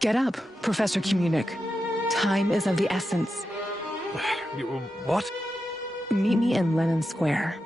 Get up, Professor Communic. Time is of the essence. What? Meet me in Lenin Square.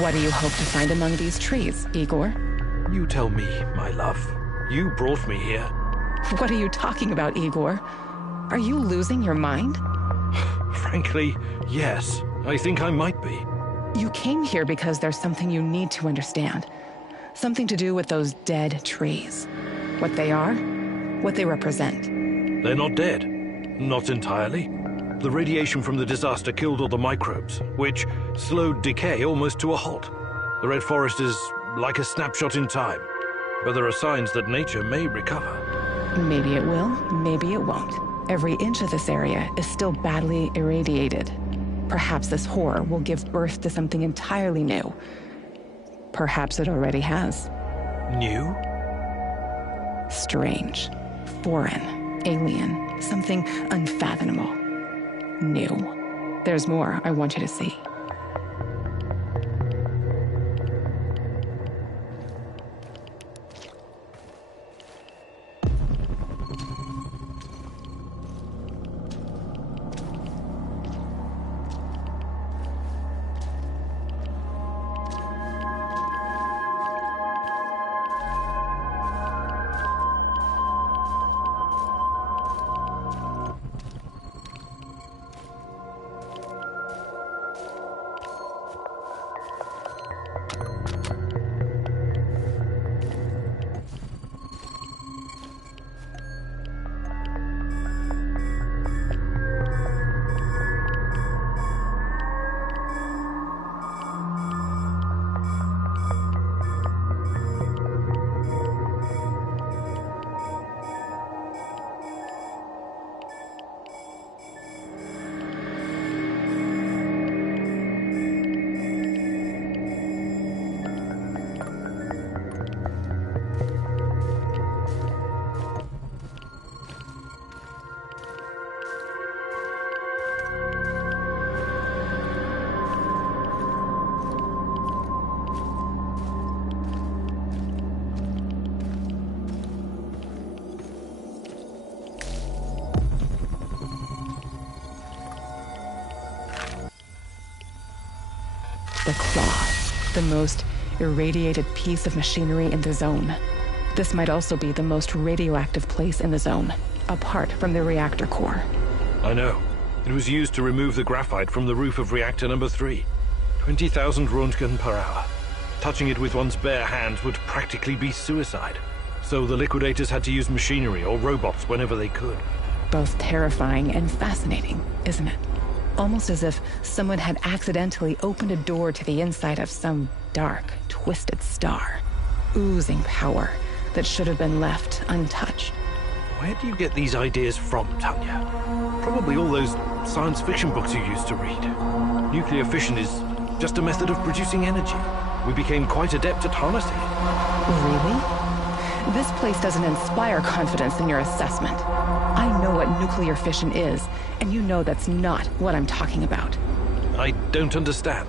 What do you hope to find among these trees, Igor? You tell me, my love. You brought me here. What are you talking about, Igor? Are you losing your mind? Frankly, yes. I think I might be. You came here because there's something you need to understand. Something to do with those dead trees. What they are, what they represent. They're not dead. Not entirely. The radiation from the disaster killed all the microbes, which slowed decay almost to a halt. The Red Forest is like a snapshot in time, but there are signs that nature may recover. Maybe it will, maybe it won't. Every inch of this area is still badly irradiated. Perhaps this horror will give birth to something entirely new. Perhaps it already has. New? Strange, foreign, alien, something unfathomable. New. There's more I want you to see. The claw, the most irradiated piece of machinery in the zone. This might also be the most radioactive place in the zone, apart from the reactor core. I know. It was used to remove the graphite from the roof of reactor number 3. 20,000 Röntgen per hour. Touching it with one's bare hands would practically be suicide. So the liquidators had to use machinery or robots whenever they could. Both terrifying and fascinating, isn't it? Almost as if someone had accidentally opened a door to the inside of some dark, twisted star. Oozing power that should have been left untouched. Where do you get these ideas from, Tanya? Probably all those science fiction books you used to read. Nuclear fission is just a method of producing energy. We became quite adept at harnessing it. Really? This place doesn't inspire confidence in your assessment. I know what nuclear fission is, and you know that's not what I'm talking about. I don't understand.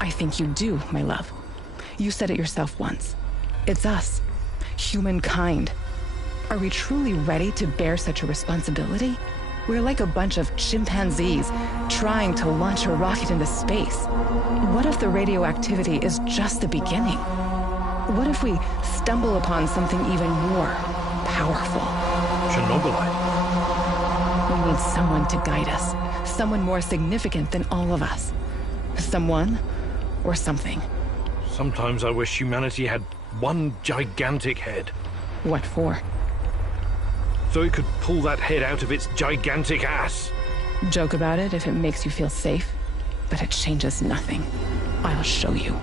I think you do, my love. You said it yourself once. It's us, humankind. Are we truly ready to bear such a responsibility? We're like a bunch of chimpanzees trying to launch a rocket into space. What if the radioactivity is just the beginning? What if we stumble upon something even more powerful? Chernobylite. We need someone to guide us. Someone more significant than all of us. Someone or something. Sometimes I wish humanity had one gigantic head. What for? So it could pull that head out of its gigantic ass. Joke about it if it makes you feel safe, but it changes nothing. I'll show you.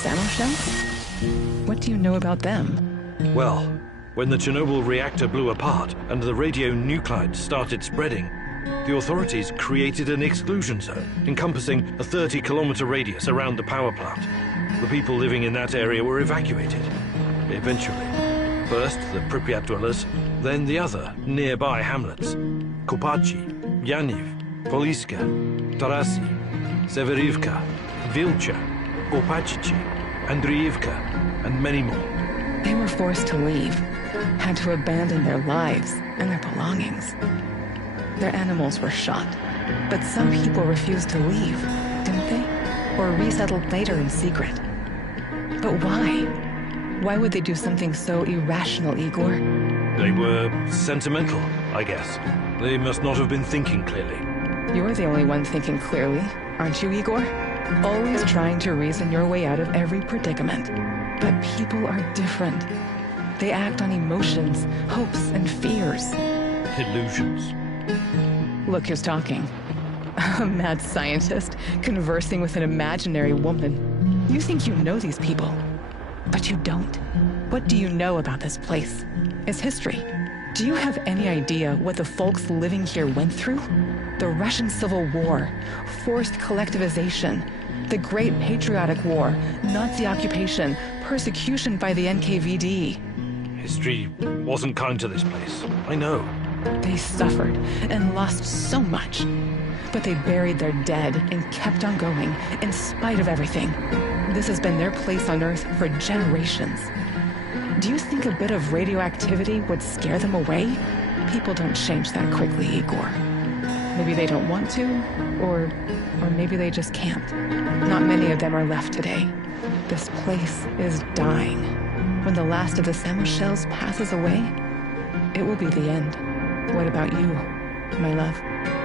Samoshells? What do you know about them? Well, when the Chernobyl reactor blew apart and the radionuclides started spreading, the authorities created an exclusion zone encompassing a 30-kilometer radius around the power plant. The people living in that area were evacuated. Eventually. First the Pripyat dwellers, then the other nearby hamlets. Kopachi, Yaniv, Poliska, Tarasi, Severivka, Vilcha, Opachichi, Andriivka, and many more. They were forced to leave, had to abandon their lives and their belongings. Their animals were shot, but some people refused to leave, didn't they? Or resettled later in secret. But why? Why would they do something so irrational, Igor? They were sentimental, I guess. They must not have been thinking clearly. You're the only one thinking clearly, aren't you, Igor? Always trying to reason your way out of every predicament. But people are different. They act on emotions, hopes, and fears. Illusions. Look who's talking. A mad scientist conversing with an imaginary woman. You think you know these people, but you don't. What do you know about this place? Its history? Do you have any idea what the folks living here went through? The Russian Civil War, forced collectivization, the Great Patriotic War, Nazi occupation, persecution by the NKVD. History wasn't kind to this place. I know. They suffered and lost so much. But they buried their dead and kept on going in spite of everything. This has been their place on Earth for generations. Do you think a bit of radioactivity would scare them away? People don't change that quickly, Igor. Maybe they don't want to, or maybe they just can't. Not many of them are left today. This place is dying. When the last of the Samoshells passes away, it will be the end. What about you, my love?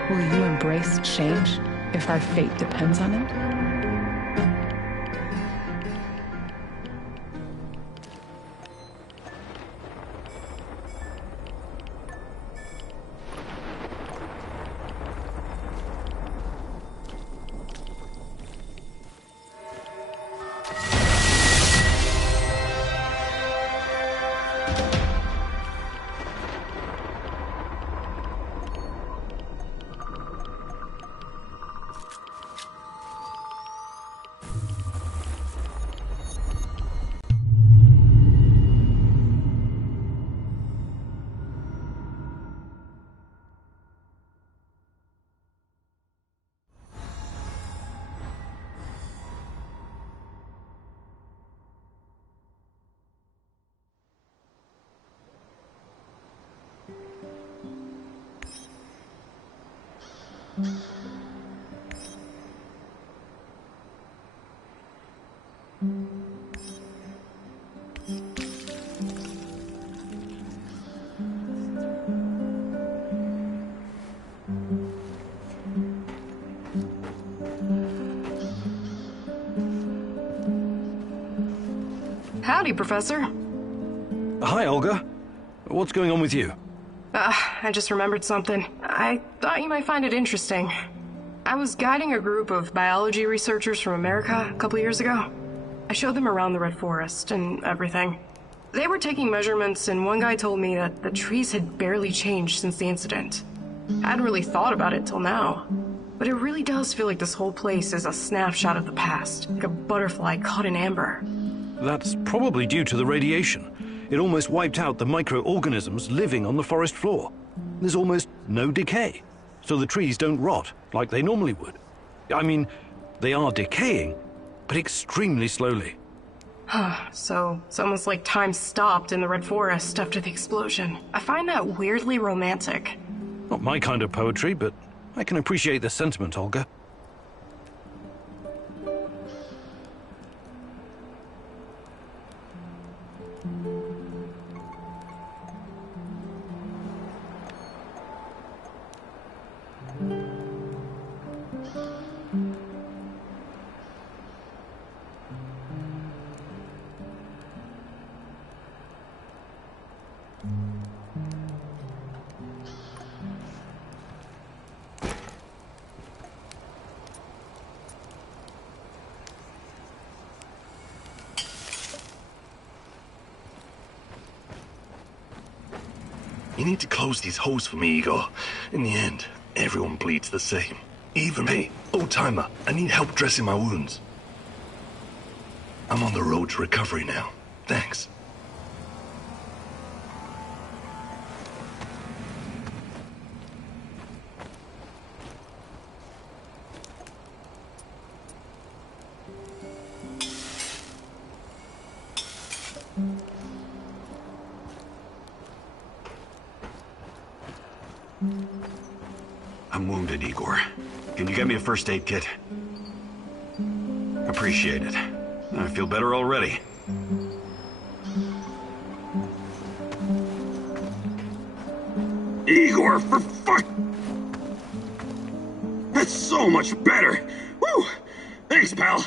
Will you embrace change if our fate depends on it? Howdy, Professor. Hi, Olga. What's going on with you? I just remembered something. I thought you might find it interesting. I was guiding a group of biology researchers from America a couple years ago. I showed them around the Red Forest and everything. They were taking measurements, and one guy told me that the trees had barely changed since the incident. I hadn't really thought about it till now. But it really does feel like this whole place is a snapshot of the past, like a butterfly caught in amber. That's probably due to the radiation. It almost wiped out the microorganisms living on the forest floor. There's almost no decay, so the trees don't rot like they normally would. I mean, they are decaying, but extremely slowly. So it's almost like time stopped in the Red Forest after the explosion. I find that weirdly romantic. Not my kind of poetry, but I can appreciate the sentiment, Olga. You need to close these holes for me, Igor. In the end, everyone bleeds the same. Even me, old-timer. I need help dressing my wounds. I'm on the road to recovery now. Thanks. I'm wounded, Igor. Can you get me a first aid kit? Appreciate it. I feel better already. Igor, for fuck... That's so much better! Woo! Thanks, pal!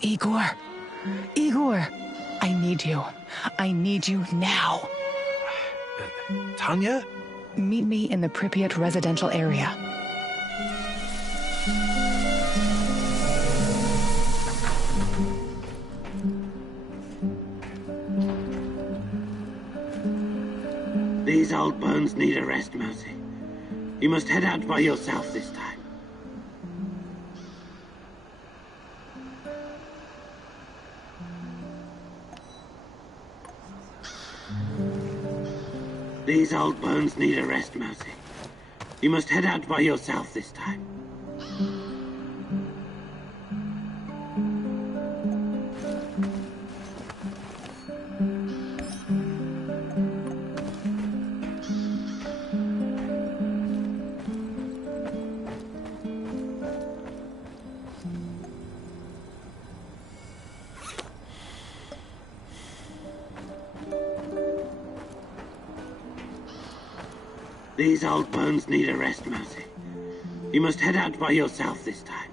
Igor! Igor! I need you. I need you now. Tanya? Meet me in the Pripyat residential area. These old bones need a rest, Mercy. You must head out by yourself this time. These old bones need a rest, Mercy. You must head out by yourself this time. These old bones need a rest, Mercy. You must head out by yourself this time.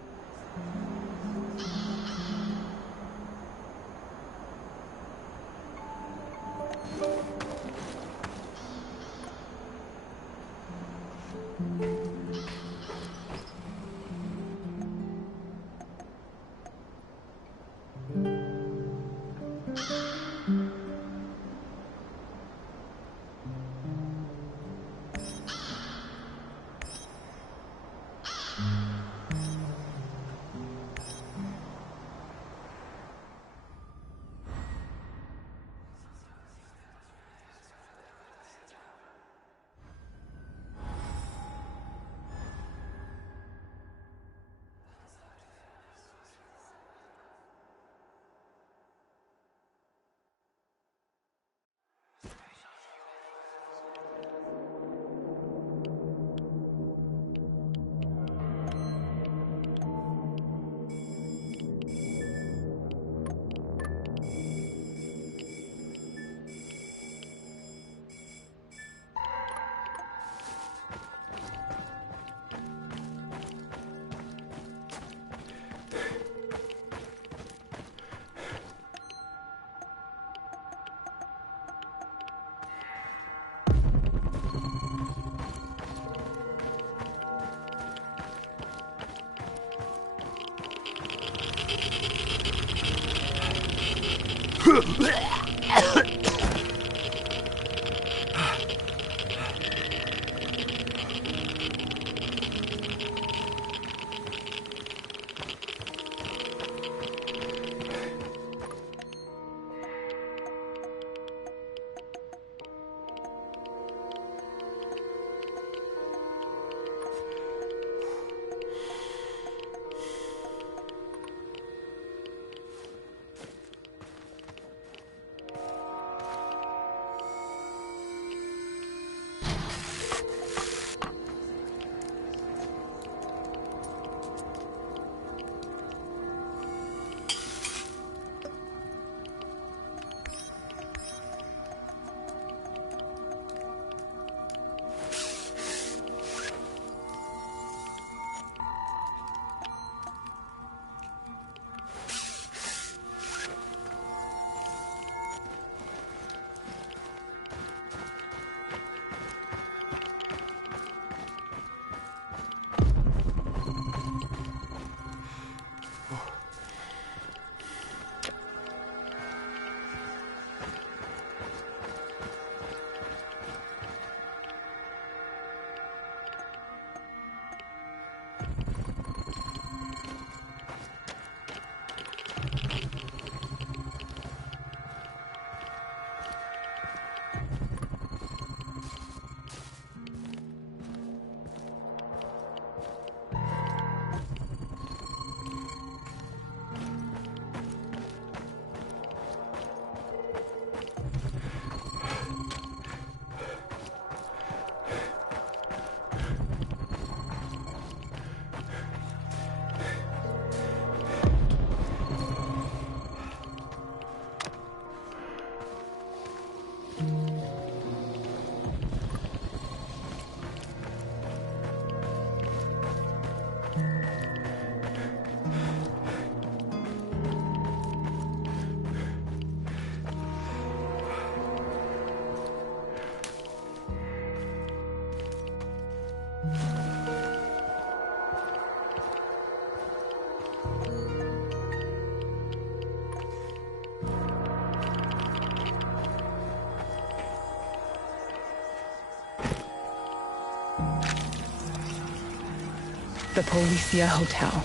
The Policia Hotel.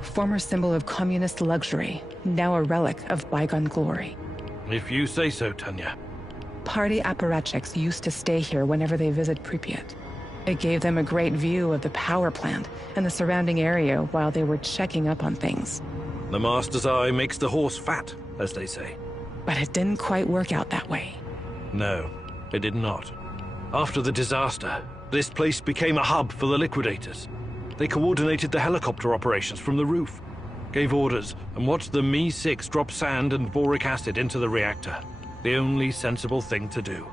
Former symbol of communist luxury, now a relic of bygone glory. If you say so, Tanya. Party apparatchiks used to stay here whenever they visit Pripyat. It gave them a great view of the power plant and the surrounding area while they were checking up on things. The master's eye makes the horse fat, as they say. But it didn't quite work out that way. No, it did not. After the disaster, this place became a hub for the liquidators. They coordinated the helicopter operations from the roof, gave orders, and watched the Mi-6 drop sand and boric acid into the reactor. The only sensible thing to do.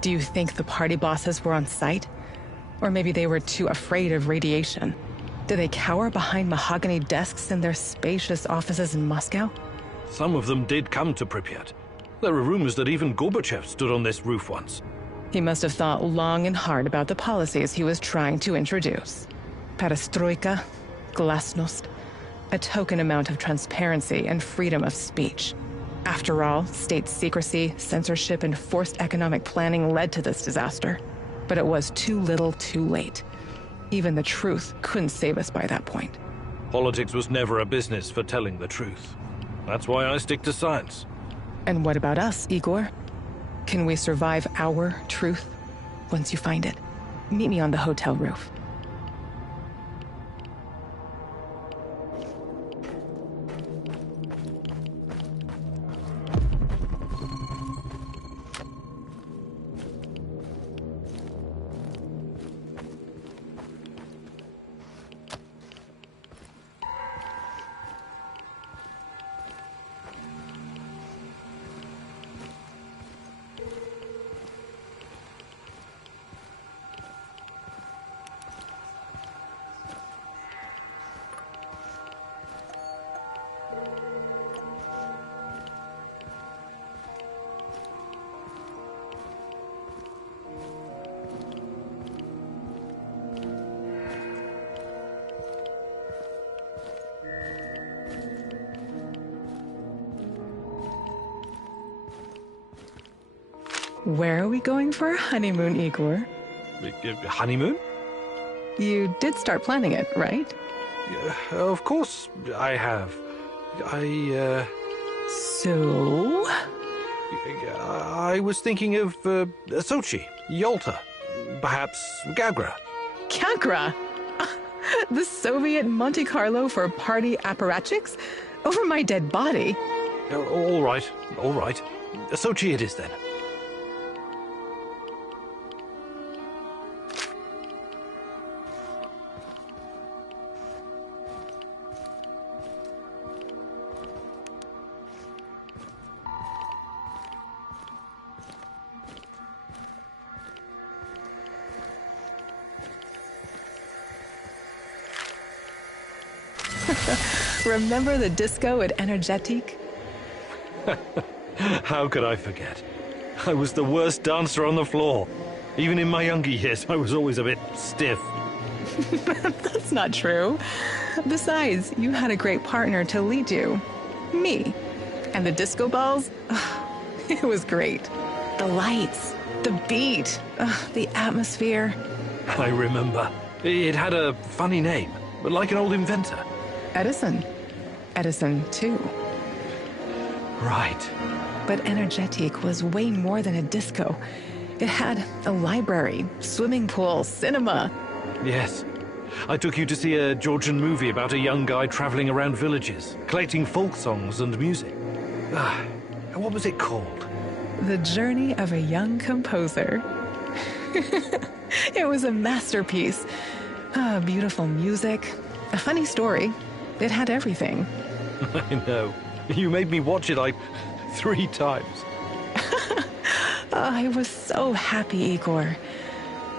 Do you think the party bosses were on site? Or maybe they were too afraid of radiation. Do they cower behind mahogany desks in their spacious offices in Moscow? Some of them did come to Pripyat. There are rumors that even Gorbachev stood on this roof once. He must have thought long and hard about the policies he was trying to introduce. Perestroika, glasnost, a token amount of transparency and freedom of speech. After all, state secrecy, censorship, and forced economic planning led to this disaster. But it was too little too late. Even the truth couldn't save us by that point. Politics was never a business for telling the truth. That's why I stick to science. And what about us, Igor? Can we survive our truth once you find it? Meet me on the hotel roof. Where are we going for our honeymoon, Igor? Honeymoon? You did start planning it, right? Of course I have. So? I was thinking of Sochi, Yalta, perhaps Gagra. Gagra? The Soviet Monte Carlo for party apparatchiks? Over my dead body? All right. Sochi it is then. Remember the disco at Energetic? How could I forget? I was the worst dancer on the floor. Even in my younger years, I was always a bit stiff. That's not true. Besides, you had a great partner to lead you. Me. And the disco balls? It was great. The lights, the beat, the atmosphere. I remember. It had a funny name, but like an old inventor. Edison. Edison, too. Right. But Energetic was way more than a disco. It had a library, swimming pool, cinema. Yes. I took you to see a Georgian movie about a young guy traveling around villages, collecting folk songs and music. What was it called? The Journey of a Young Composer. It was a masterpiece. Beautiful music, a funny story. It had everything. I know. You made me watch it like 3 times. I was so happy, Igor.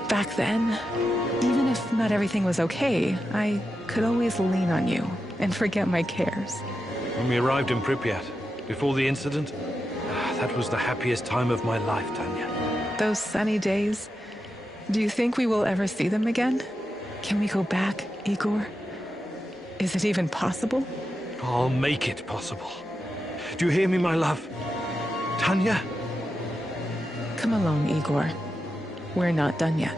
Back then, even if not everything was okay, I could always lean on you and forget my cares. When we arrived in Pripyat, before the incident, that was the happiest time of my life, Tanya. Those sunny days, do you think we will ever see them again? Can we go back, Igor? Is it even possible? I'll make it possible. Do you hear me, my love? Tanya? Come along, Igor. We're not done yet.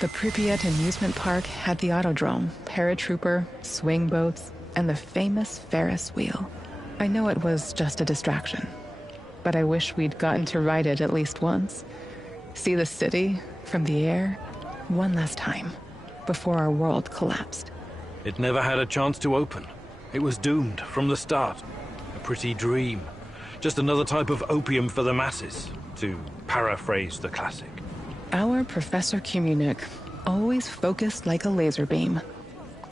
The Pripyat amusement park had the autodrome, paratrooper, swing boats, and the famous Ferris wheel. I know it was just a distraction, but I wish we'd gotten to ride it at least once. See the city from the air one last time before our world collapsed. It never had a chance to open. It was doomed from the start. A pretty dream. Just another type of opium for the masses, to paraphrase the classic. Our Professor Kumunik always focused like a laser beam.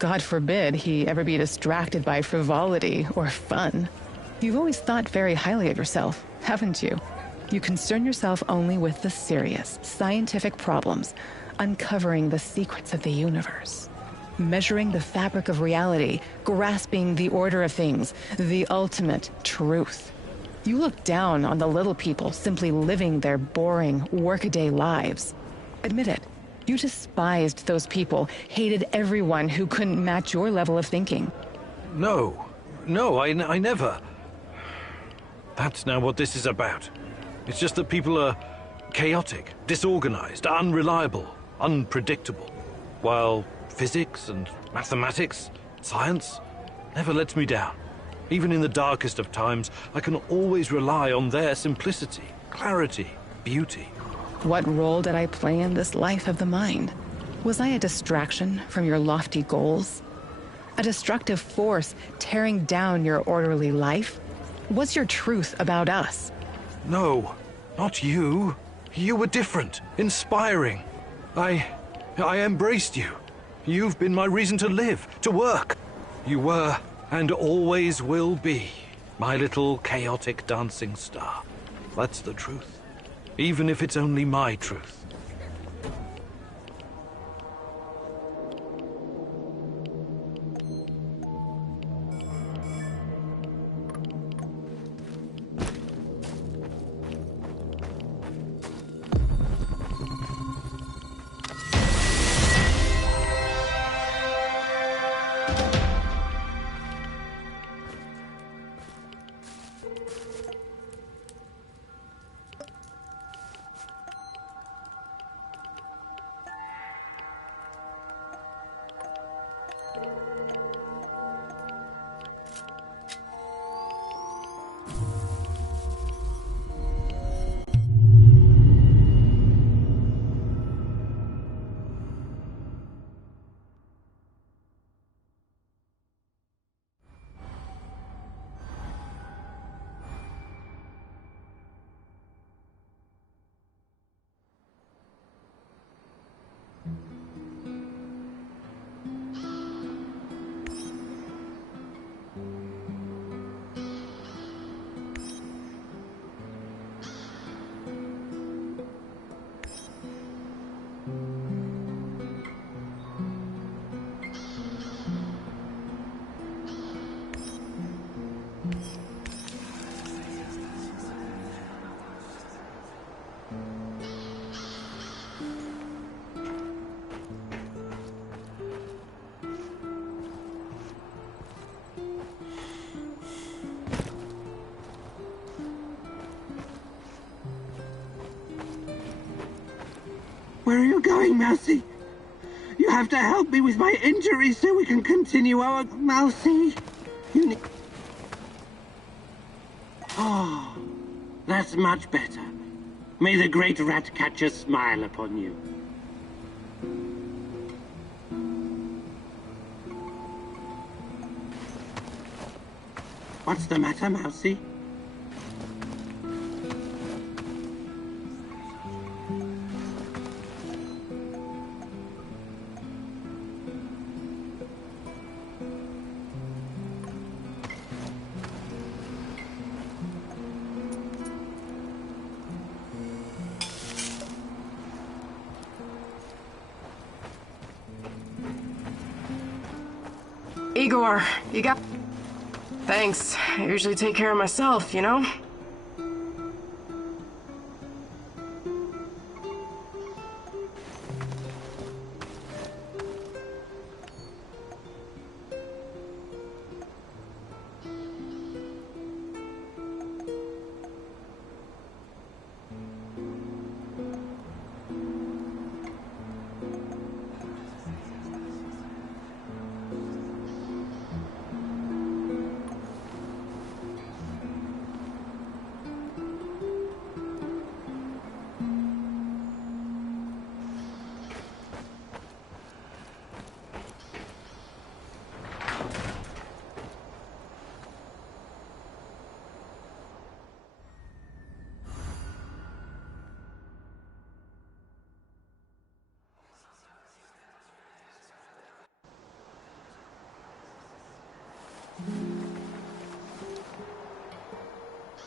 God forbid he ever be distracted by frivolity or fun. You've always thought very highly of yourself, haven't you? You concern yourself only with the serious, scientific problems, uncovering the secrets of the universe, measuring the fabric of reality, grasping the order of things, the ultimate truth. You look down on the little people simply living their boring, workaday lives. Admit it, you despised those people, hated everyone who couldn't match your level of thinking. No, I never. That's now what this is about. It's just that people are chaotic, disorganized, unreliable, unpredictable. While physics and mathematics, science, never lets me down. Even in the darkest of times, I can always rely on their simplicity, clarity, beauty. What role did I play in this life of the mind? Was I a distraction from your lofty goals? A destructive force tearing down your orderly life? What's your truth about us? No, not you. You were different, inspiring. I embraced you. You've been my reason to live, to work. You were, and always will be, my little chaotic dancing star. That's the truth. Even if it's only my truth. Where are you going, Mousy? You have to help me with my injury so we can continue our... Mousy, you need... Oh, that's much better. May the great rat catcher smile upon you. What's the matter, Mousy? Igor, you got... Thanks. I usually take care of myself, you know?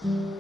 you.